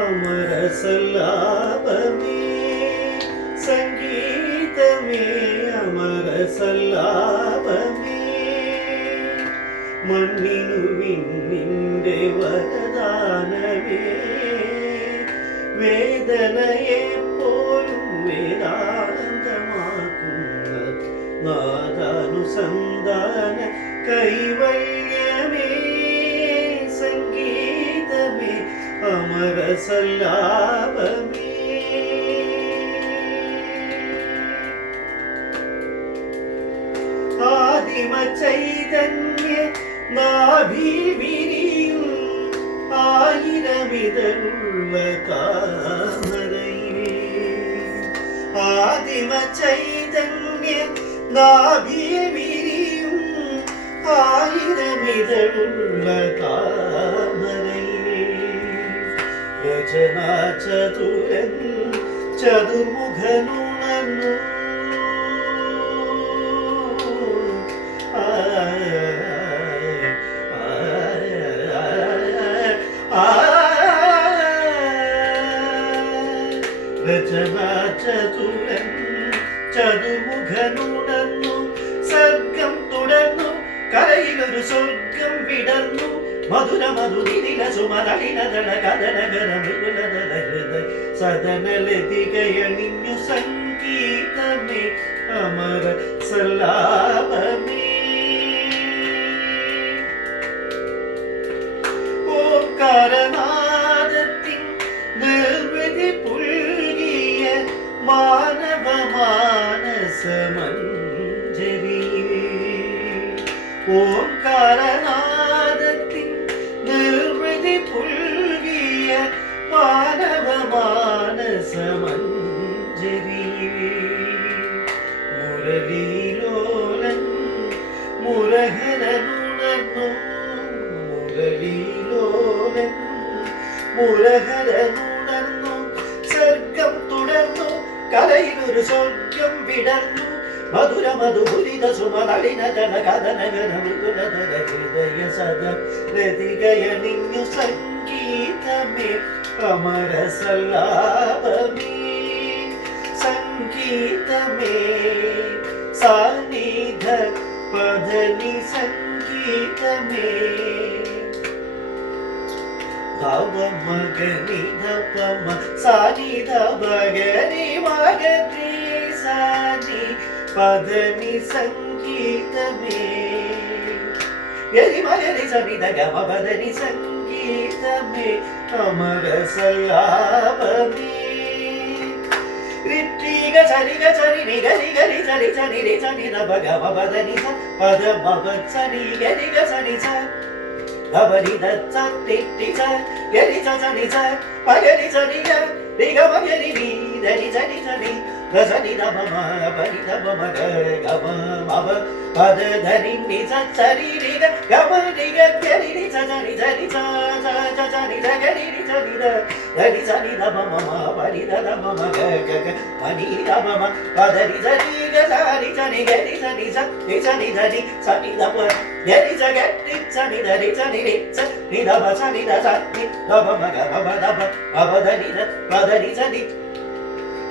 അമര സല്ലാപമേ സംഗീതമേ അമര സല്ലാപമേ മണ്ണിനു വിണ്ണിന്റെ വരദാനമേ വേദനയെ പോലും വേദാന്തമാക്കുന്ന നാദാനുസന്ധാന കൈവല്യമേ സംഗീതമേ അമര സല്ലാപമേ ആദിമ ചൈതന്യ നാഭിൽ വിരിയും ആയിരമിതഴുള്ള താമരയിലേ ആദിമ ചൈതന്യ നാഭിൽ വിരിയും ആയിരമിതഴുള്ള താമരയിലേ രചനാ ചതുരൻ ചതുർമുഖനുണർന്നു രചനാ ചതുരൻ ചതുമുഖനുണർന്നു സർഗം തുടർന്നു കരയിലൊരു സ്വർഗം വിടർന്നു മധുര മധുരില സുമതളിനദള കഥനഗര മൃദുലദള ഹൃദയ സദനലതികയണിഞ്ഞു സംഗീതമേ അമര സല്ലാപമേ ഓംകാരനാദത്തിൻ നിർവൃതി പുൽകിയ മാനവ മാനസമഞ്ജരിയേ ഓംകാരനാദത്തിൻ നിർവൃതി പുൽകിയ മാനവ മാനസമഞ്ജരിയേ മുരളീലോലൻ മുരഹരനുണർന്നു മുരളീലോലൻ മുരഹരനുണർന്നു സർഗം തുടർന്നു കലയിലൊരു സ്വർഗം വിടർന്നു മധുര മധുരിത സുമതളിന ജന കഥനഗര മൃദുലധര ഹൃദയ സദ രതികയണിഞ്ഞു സംഗീതമേ അമര സല്ലാപമേ സംഗീതമേ സാനിധ പദനി സംഗീതമേ ധവ മഗനി ധപമ സാനിധ ഭഗനി മഗനി സാനി പദനി സംഗീതമേ ഗരി മഗരി സനിധ ഗമ പദനി സംഗീതമേ അമര സല്ലാപമേ ഋത്വിക ചരിക ചരി നിഗരി ഗരി ചരി ചരി രി ചനി നഭ ഗമ പദനി സ പദ മഭ ചനി ഗരി ഗ ചനി ച ഗബരി ദ ച ടി ച ഗരി ച ചനി ച പഗരി ചനി ഗ രി ഗമ ഗരി രി ധരി ചനി ചനി രസനി നഭ മ പരി നഭ മ ഗ ഗമ മഭ പദ ധനി നി ച ചരി രി ഗ ഗമ രി ഗ ഗരി രി ച ചനി ചനി ച ച ച ചനി ച ഗരി രി ചനി ധ ധരി ചനി നഭ മ മ പരി ധ നഭ മ ഗ ഗ ഗ മനി നഭ മ പദ രി ചനി ഗ ചനി ചനി ഗരി ചനി ച രി ചനി ധനി ചനി നഭ ഗരി ച ഗരി ചനി ധരി ചനി രി ച നി നഭ ചനി ധ ചനി നഭ മ ഗ മ നഭ മഭ ധനി ധ പദ രി ചനി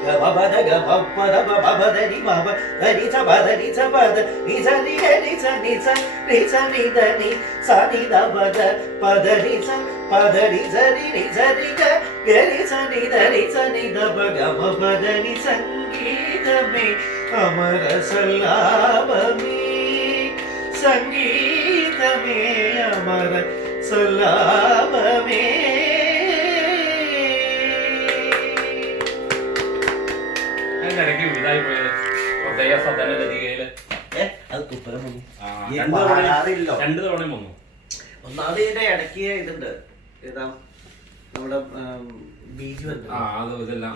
ഗമപദ ഗമപദ മപദനി മപ ധനി ച പദനി ച പദ നി ച നി ഗരി ച നി ച രി ച നി ധനി സ നി ധ പദ പദനി ച പദനി ച രി നി ച രി ഗ ഗരി ച നി ധനി ച നി ധ പ ഗമപദനി സംഗീതമേ അമര സല്ലാപമേ സംഗീതമേ അമര സല്ലാപമേ ഇടയ്ക്ക് ഇതായി പോയത് ഹൃദയ സദനലതികയില് അത് തുപ്പരം വന്നു രണ്ടു തവണ വന്നു ഒന്നാമത് ഇതിന്റെ ഇടയ്ക്ക് ഇതുണ്ട് ഏതാ നമ്മുടെ ബീജ് ഇതെല്ലാം